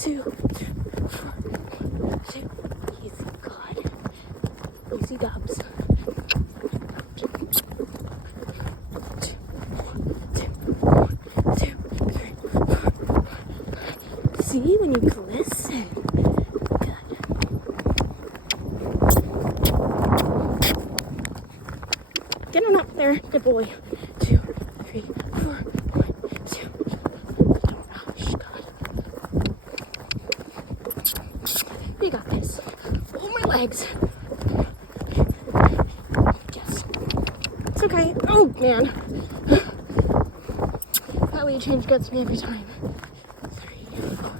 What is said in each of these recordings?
2, 4, 2. Easy, God. Easy dubs. 2, 3, 4. See, when you listen. Good. Get on up there. Good boy. 2, 3, 4. 1, 2. Don't rush, God. You got this. Hold my legs. Yes. It's okay. Oh, man. That way change gets me every time. 3, 4,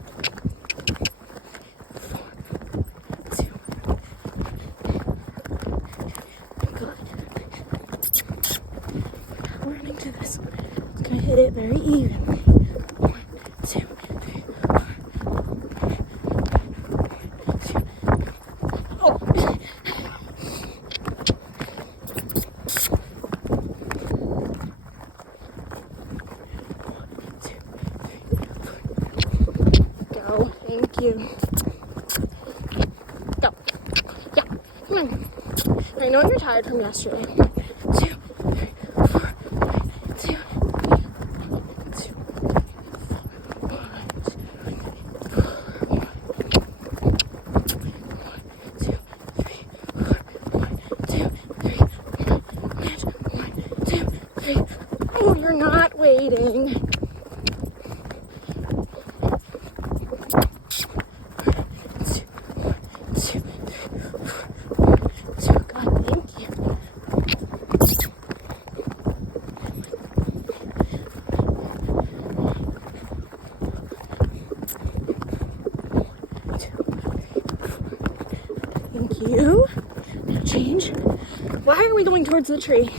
2. Good. We're running to this. It's gonna hit it very evenly. 1, 2, 3, 4. 1, 2. Oh. 2, 3, 4. Go. Thank you. Go. Yeah. Come on. I know you're tired from yesterday. 2, 3, 4. 2, 2, 3. Oh, you're not waiting. 2, 2. God, thank you. Thank you. Now change. Why are we going towards the tree?